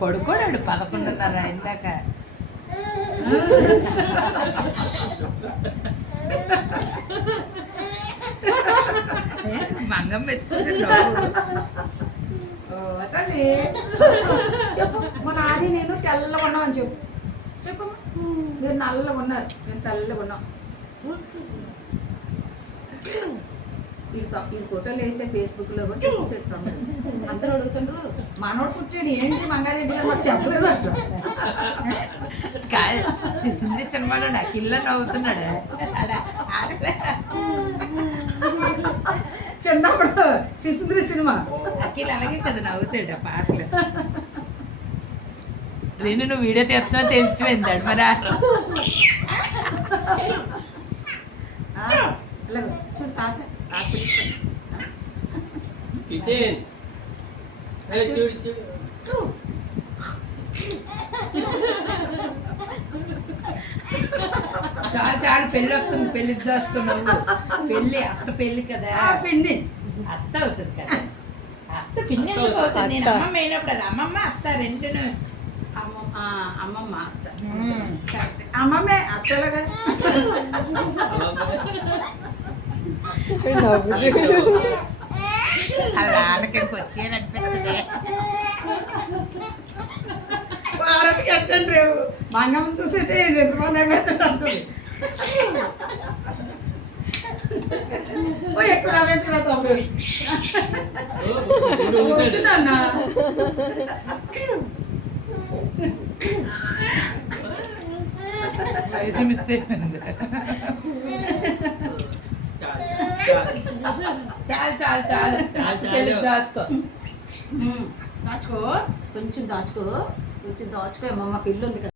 పడుకోడాడు 11:30 ఇందాక. మంగం పెట్టుకుంటున్నావు. తల్లి చెప్పు, మన ఆది నేను తెల్లగా ఉన్నాం అని చెప్పు. చెప్పమ్మా, మీరు నల్లగా ఉన్నారు, మేము తెల్లగా ఉన్నాం. ఈ ఫోటోలు అయితే ఫేస్బుక్లో కూడా చూసేస్తాము. అందరూ అడుగుతుండ్రు, మనోడు పుట్టాడు ఏంటి మంగారెడ్డి గారు మాకు చెప్పలేదు అంట. సిసింద్రి సినిమాలో అఖిల్ నవ్వుతున్నాడు. చిన్నప్పుడు సిసింద్రి సినిమా అఖిల్ అలాగే కదా నవ్వుతాడు ఆ పాటలు. నేను నువ్వు వీడియో తీస్తున్నావు తెలిసిపోయిందాడు మరి. అలాగే చూడు తాత చాలా చాలా పెళ్ళి వస్తుంది, పెళ్లి దాస్తున్నావు. పెళ్ళి అత్త పెళ్ళి కదా, పిన్ని అత్త అవుతుంది కదా. అత్త పిన్ని ఎందుకు అవుతుంది? నేను అమ్మమ్మ అయినప్పుడు అది అమ్మమ్మ అత్త రెండును. అమ్మమ్మ అత్త, అమ్మమ్మే అత్తలాగా. అలా ఆడకకి వచ్చేదంటే వారానికి ఎట్టండి రేవు మంగమ్మ చూసేటే 2 మంది అంటుంది. ఎక్కువ రావేసిన తమ్ముడు నాన్న. వయసు మిస్ అయిపోయింది. చాలు చాలు చాలు పెళ్ళి దాచుకో. దాచుకో కొంచెం దాచుకో, కొంచెం దాచుకో. అమ్మమ్మ పిల్లు ఉంది కదా.